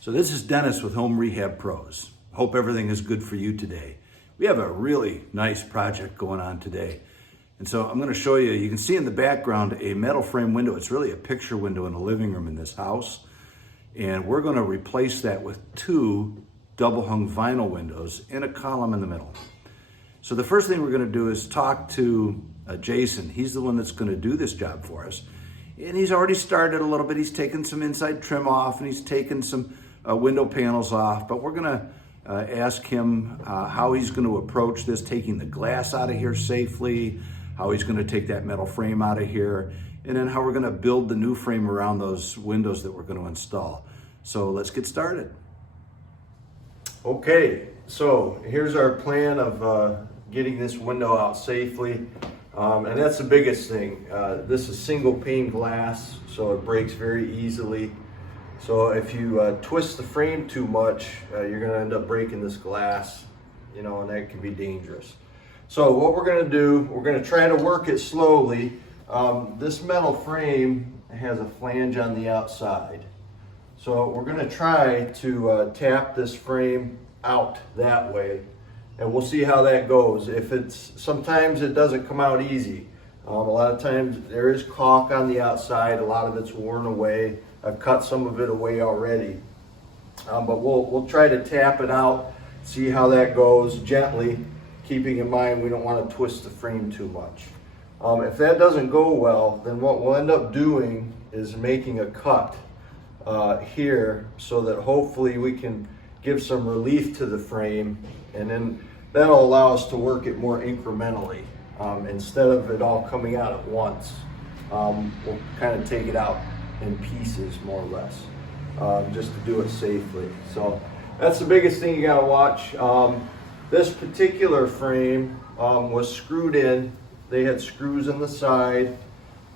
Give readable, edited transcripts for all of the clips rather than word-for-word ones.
So this is Dennis with Home Rehab Pros. Hope everything is good for you today. We have a really nice project going on today. And so I'm going to show you, you can see in the background a metal frame window. It's really a picture window in the living room in this house. And we're going to replace that with two double hung vinyl windows in a column in the middle. So the first thing we're going to do is talk to Jason. He's the one that's going to do this job for us. And he's already started a little bit. He's taken some inside trim off and he's taken some window panels off, but we're going to ask him how he's going to approach this, taking the glass out of here safely, how he's going to take that metal frame out of here, and then how we're going to build the new frame around those windows that we're going to install. So let's get started. Okay, so here's our plan of getting this window out safely. And that's the biggest thing. This is single pane glass, so it breaks very easily. So if you twist the frame too much, you're going to end up breaking this glass, and that can be dangerous. So what we're going to do, we're going to try to work it slowly. This metal frame has a flange on the outside. So we're going to try to tap this frame out that way, and we'll see how that goes. Sometimes it doesn't come out easy. A lot of times there is caulk on the outside, a lot of it's worn away. I've cut some of it away already, but we'll try to tap it out, see how that goes gently, keeping in mind we don't want to twist the frame too much. If that doesn't go well, then what we'll end up doing is making a cut here so that hopefully we can give some relief to the frame, and then that'll allow us to work it more incrementally instead of it all coming out at once. We'll kind of take it out in pieces, more or less, just to do it safely. So that's the biggest thing you got to watch. This particular frame was screwed in. They had screws in the side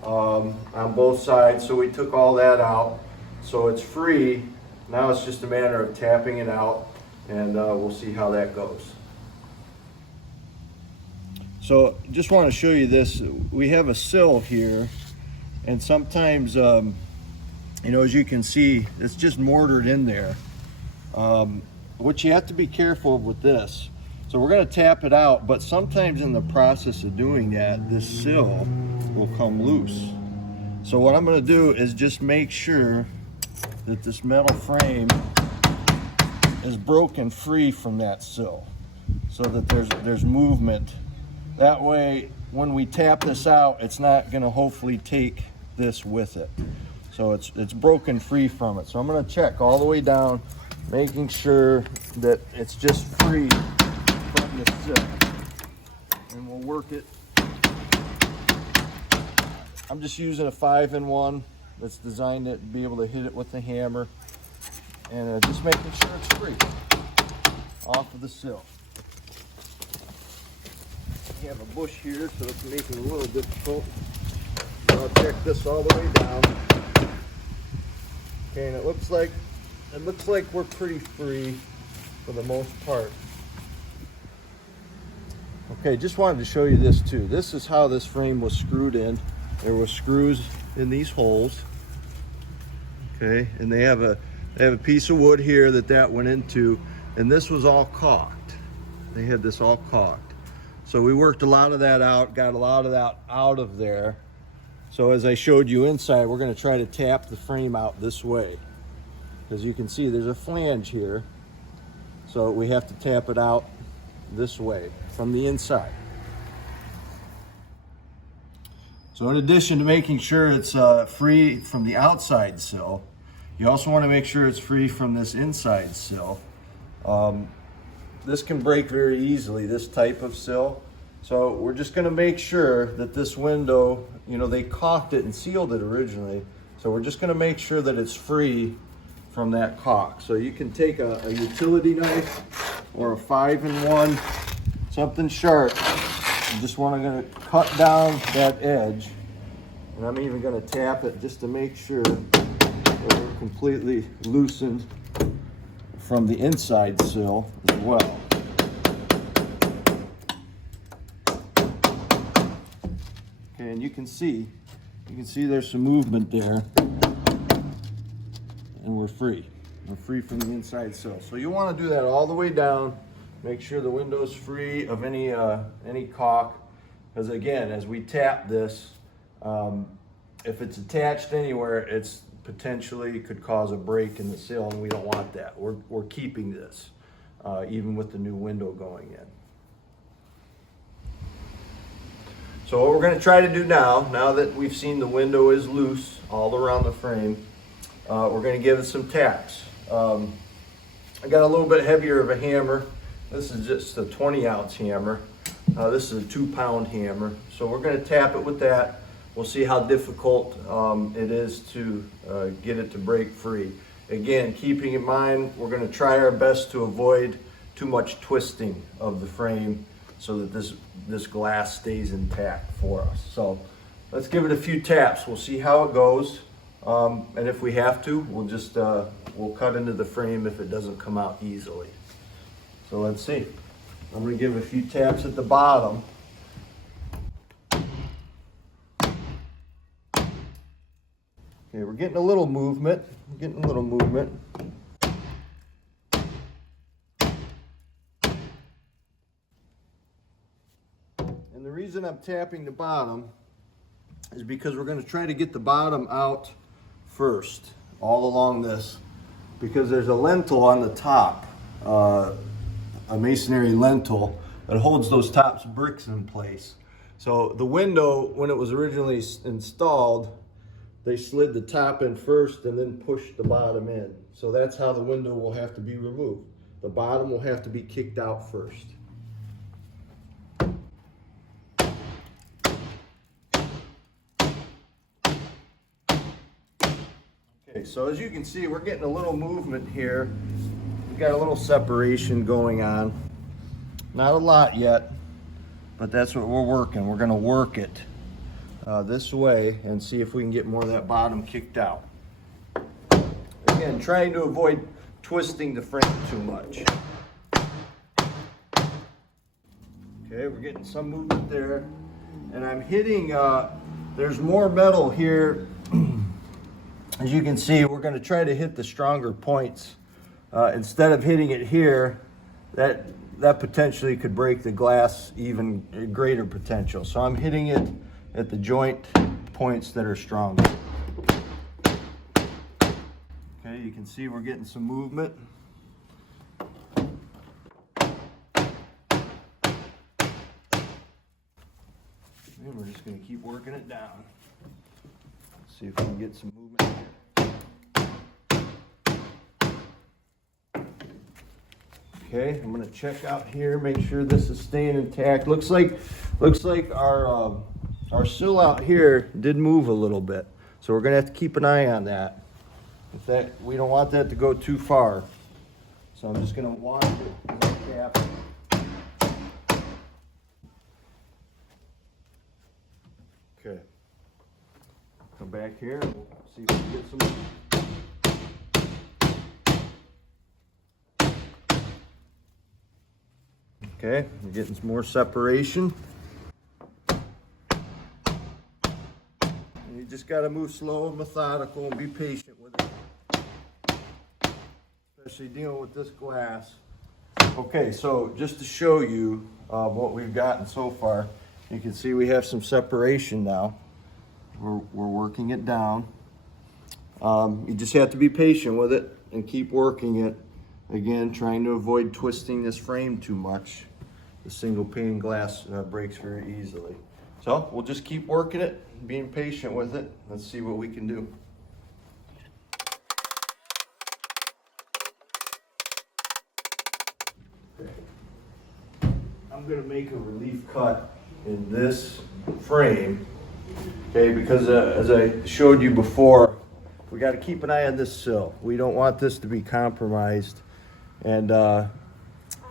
on both sides, so we took all that out. So it's free. Now it's just a matter of tapping it out, and we'll see how that goes. So just want to show you this. We have a sill here, and sometimes as you can see, it's just mortared in there. What you have to be careful with this, so we're going to tap it out, but sometimes in the process of doing that, this sill will come loose. So what I'm going to do is just make sure that this metal frame is broken free from that sill, so that there's movement. That way, when we tap this out, it's not going to hopefully take this with it. So it's broken free from it. So I'm going to check all the way down, making sure that it's just free from the sill. And we'll work it. I'm just using a 5-in-1 that's designed to be able to hit it with the hammer. And just making sure it's free off of the sill. We have a bush here, so it's making it a little difficult. I'll check this all the way down. Okay, and it looks like we're pretty free for the most part. Okay, just wanted to show you this too. This is how this frame was screwed in. There were screws in these holes. Okay, and they have a piece of wood here that went into, and this was all caulked. They had this all caulked. So we worked a lot of that out, got a lot of that out of there. So as I showed you inside, we're going to try to tap the frame out this way. As you can see, there's a flange here. So we have to tap it out this way from the inside. So in addition to making sure it's free from the outside sill, you also want to make sure it's free from this inside sill. This can break very easily, this type of sill. So we're just going to make sure that this window, they caulked it and sealed it originally. So we're just going to make sure that it's free from that caulk. So you can take a utility knife or a 5-in-1, something sharp. You just want to cut down that edge. And I'm even going to tap it just to make sure that we're completely loosened from the inside sill as well. Okay, and you can see there's some movement there, and we're free. We're free from the inside sill. So you want to do that all the way down. Make sure the window's free of any caulk. Because again, as we tap this, if it's attached anywhere, it's potentially could cause a break in the sill, and we don't want that. We're keeping this, even with the new window going in. So what we're going to try to do now that we've seen the window is loose all around the frame, we're going to give it some taps. I got a little bit heavier of a hammer. This is just a 20-ounce hammer. This is a 2-pound hammer. So we're going to tap it with that. We'll see how difficult it is to get it to break free. Again, keeping in mind, we're going to try our best to avoid too much twisting of the frame so that this glass stays intact for us. So let's give it a few taps. We'll see how it goes. And if we have to, we'll just we'll cut into the frame if it doesn't come out easily. So let's see. I'm going to give a few taps at the bottom. Okay, we're getting a little movement. And the reason I'm tapping the bottom is because we're going to try to get the bottom out first, all along this, because there's a lintel on the top, a masonry lintel that holds those top bricks in place. So the window, when it was originally installed, they slid the top in first and then pushed the bottom in. So that's how the window will have to be removed. The bottom will have to be kicked out first. Okay, so as you can see, we're getting a little movement here. We've got a little separation going on. Not a lot yet, but that's what we're working. We're gonna work it this way and see if we can get more of that bottom kicked out. Again, trying to avoid twisting the frame too much. Okay, we're getting some movement there. And I'm hitting, there's more metal here. As you can see, we're gonna try to hit the stronger points. Instead of hitting it here, that potentially could break the glass even greater potential. So I'm hitting it at the joint points that are stronger. Okay, you can see we're getting some movement. And we're just going to keep working it down. See if we can get some movement here. Okay, I'm going to check out here, make sure this is staying intact. Looks like our sill out here did move a little bit, so we're gonna have to keep an eye on that. We don't want that to go too far. So I'm just gonna watch it as I tap. Okay. Come back here and we'll see if we can get some. Okay, we're getting some more separation. You just got to move slow and methodical and be patient with it, especially dealing with this glass. Okay, so just to show you what we've gotten so far, you can see we have some separation now. We're working it down. You just have to be patient with it and keep working it. Again, trying to avoid twisting this frame too much. The single pane glass breaks very easily. So we'll just keep working it, being patient with it. Let's see what we can do. Okay. I'm going to make a relief cut in this frame, okay, because as I showed you before, we got to keep an eye on this sill. We don't want this to be compromised, and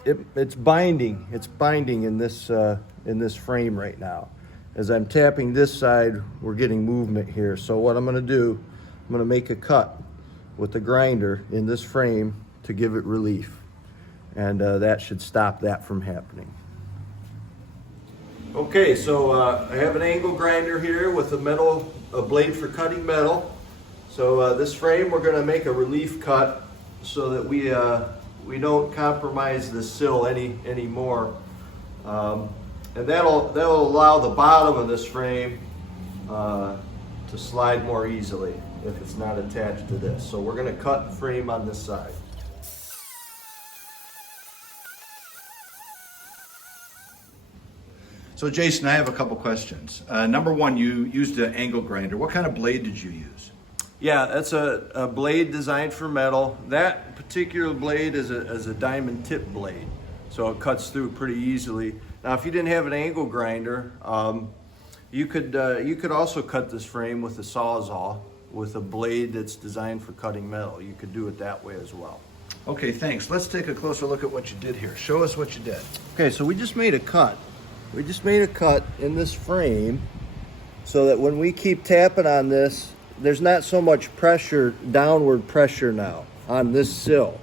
it's binding. It's binding in this frame right now. As I'm tapping this side, we're getting movement here. So what I'm going to do, I'm going to make a cut with the grinder in this frame to give it relief, and that should stop that from happening. Okay, so I have an angle grinder here with a blade for cutting metal. So this frame, we're going to make a relief cut so that we don't compromise the sill anymore. And that'll allow the bottom of this frame to slide more easily if it's not attached to this. So we're going to cut the frame on this side. So Jason, I have a couple questions. Number one, you used an angle grinder. What kind of blade did you use? Yeah, that's a blade designed for metal. That particular blade is a diamond tip blade, so it cuts through pretty easily. Now, if you didn't have an angle grinder, you could also cut this frame with a Sawzall with a blade that's designed for cutting metal. You could do it that way as well. Okay, thanks. Let's take a closer look at what you did here. Show us what you did. Okay, so we just made a cut. We just made a cut in this frame so that when we keep tapping on this, there's not so much pressure, downward pressure now on this sill.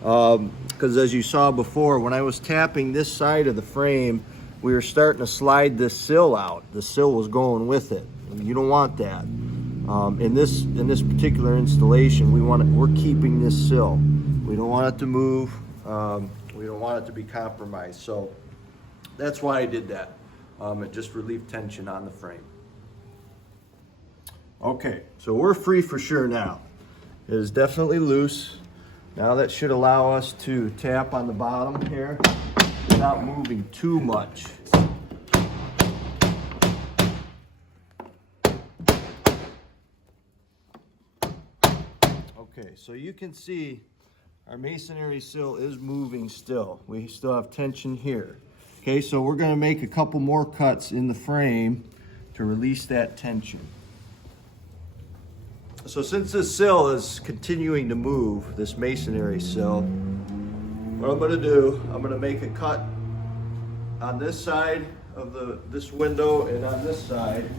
Because as you saw before, when I was tapping this side of the frame, we were starting to slide this sill out. The sill was going with it. You don't want that. In this particular installation, we're keeping this sill. We don't want it to move. We don't want it to be compromised. So that's why I did that. It just relieved tension on the frame. Okay, so we're free for sure now. It is definitely loose. Now that should allow us to tap on the bottom here without moving too much. Okay, so you can see our masonry sill is moving still. We still have tension here. Okay, so we're going to make a couple more cuts in the frame to release that tension. So since this sill is continuing to move, this masonry sill, what I'm going to do, I'm going to make a cut on this side of this window and on this side.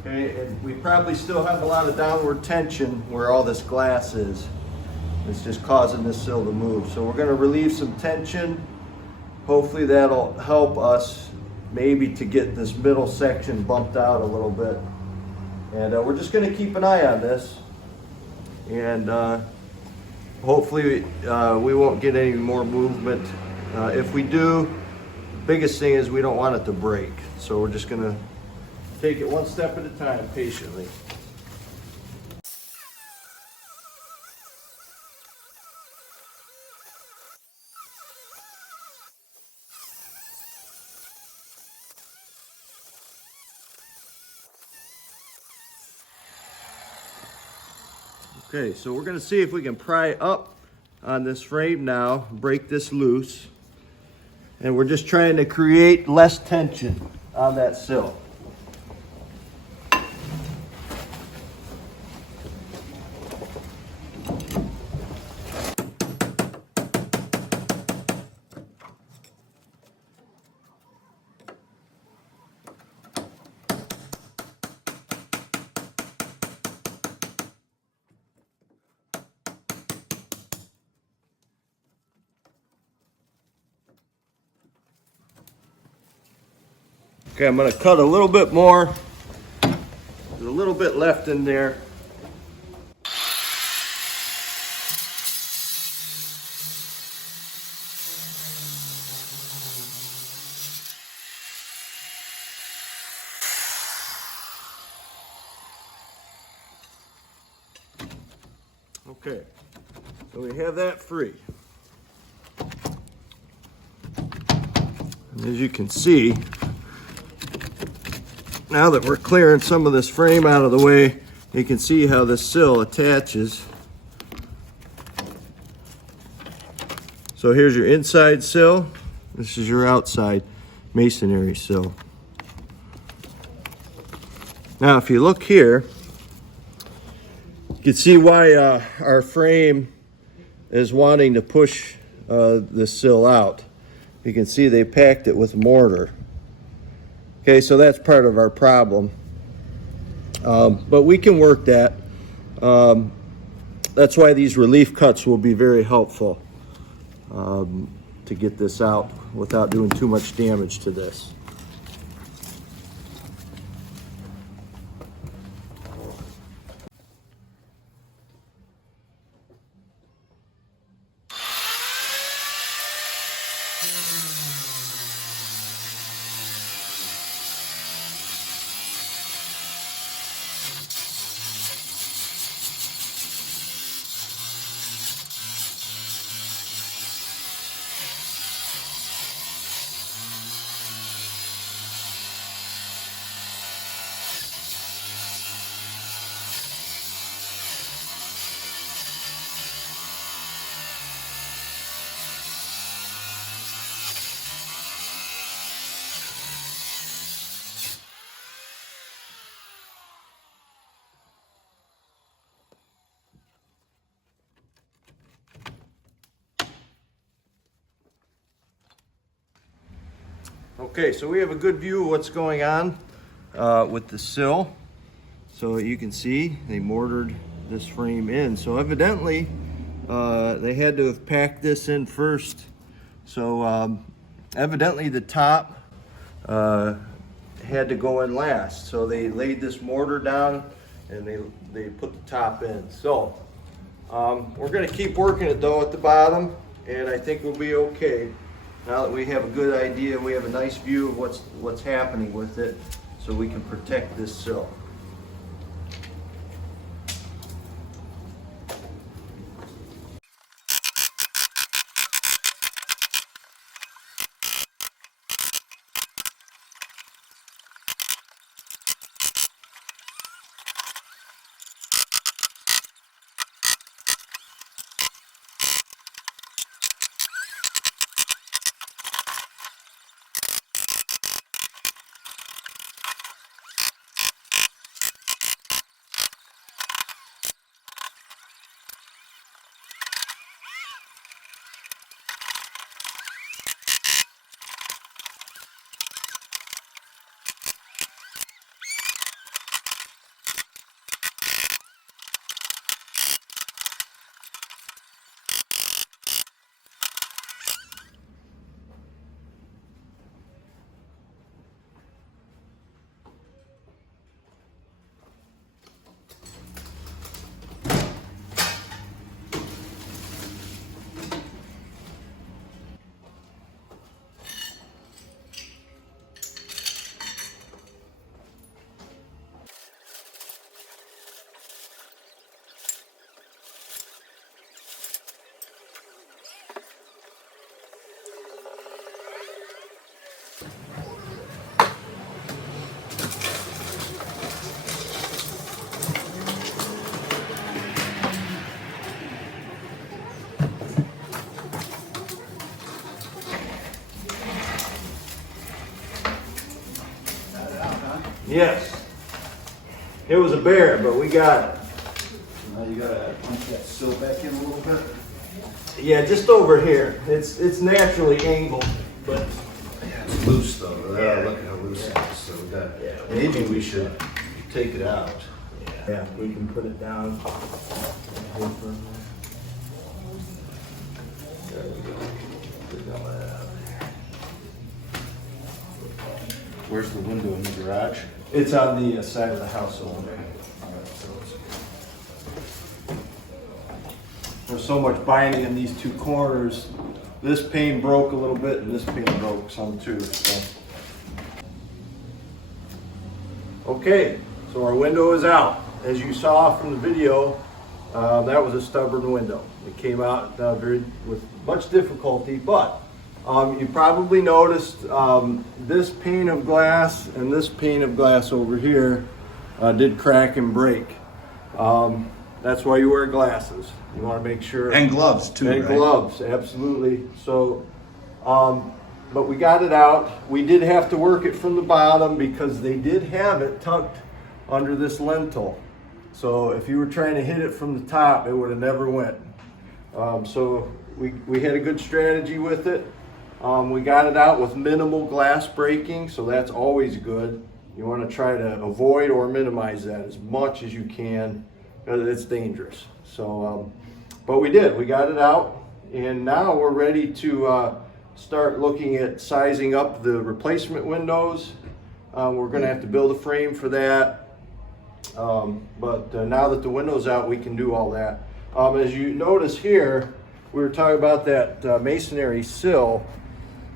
Okay, and we probably still have a lot of downward tension where all this glass is. It's just causing this sill to move. So we're going to relieve some tension. Hopefully that'll help us maybe to get this middle section bumped out a little bit. And we're just going to keep an eye on this. And hopefully we won't get any more movement. If we do, the biggest thing is we don't want it to break. So we're just going to take it one step at a time, patiently. Okay, so we're going to see if we can pry up on this frame now, break this loose. And we're just trying to create less tension on that sill. Okay, I'm going to cut a little bit more. There's a little bit left in there. Okay, so we have that free. And as you can see, now that we're clearing some of this frame out of the way, you can see how this sill attaches. So here's your inside sill. This is your outside masonry sill. Now, if you look here, you can see why our frame is wanting to push the sill out. You can see they packed it with mortar. Okay, so that's part of our problem. But we can work that. That's why these relief cuts will be very helpful to get this out without doing too much damage to this. Okay, so we have a good view of what's going on with the sill. So you can see they mortared this frame in. So evidently they had to have packed this in first. So evidently the top had to go in last. So they laid this mortar down and they put the top in. So we're gonna keep working it though at the bottom, and I think we'll be okay. Now that we have a good idea, we have a nice view of what's happening with it, so we can protect this sill. Yes, it was a bear, but we got it. Now you gotta punch that sill back in a little bit. Yeah, just over here. It's naturally angled, but Yeah, it's loose though. Yeah. Look at how loose it is. So we got. Yeah. Maybe we should take it out. yeah, we can put it down. There we go. Put all that out. Where's the window in the garage? It's on the side of the house over there. There's so much binding in these two corners. This pane broke a little bit, and this pane broke some too. So. Okay, so our window is out. As you saw from the video, that was a stubborn window. It came out with much difficulty, but you probably noticed this pane of glass and this pane of glass over here did crack and break. That's why you wear glasses. You want to make sure. And gloves too, And right? gloves, absolutely. So, but we got it out. We did have to work it from the bottom because they did have it tucked under this lintel. So if you were trying to hit it from the top, it would have never went. So we had a good strategy with it. We got it out with minimal glass breaking, so that's always good. You want to try to avoid or minimize that as much as you can, because it's dangerous. So, but we did. We got it out, and now we're ready to start looking at sizing up the replacement windows. We're going to have to build a frame for that. But now that the window's out, we can do all that. As you notice here, we were talking about that masonry sill.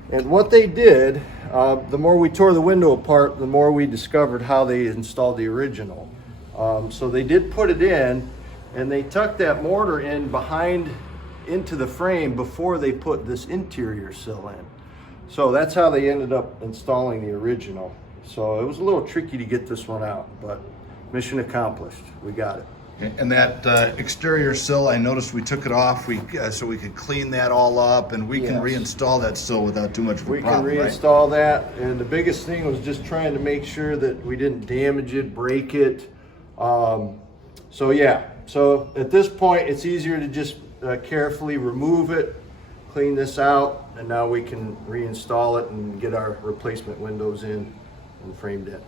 And what they did, the more we tore the window apart, the more we discovered how they installed the original. So they did put it in, and they tucked that mortar in behind into the frame before they put this interior sill in. So that's how they ended up installing the original. So it was a little tricky to get this one out, but mission accomplished. We got it. And that exterior sill, I noticed we took it off so we could clean that all up, and we can Yes. reinstall that sill without too much of a We can problem, right? reinstall that, and the biggest thing was just trying to make sure that we didn't damage it, break it. So yeah, so at this point it's easier to just carefully remove it, clean this out, and now we can reinstall it and get our replacement windows in and framed in.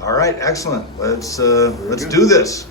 All right, excellent. Let's do this.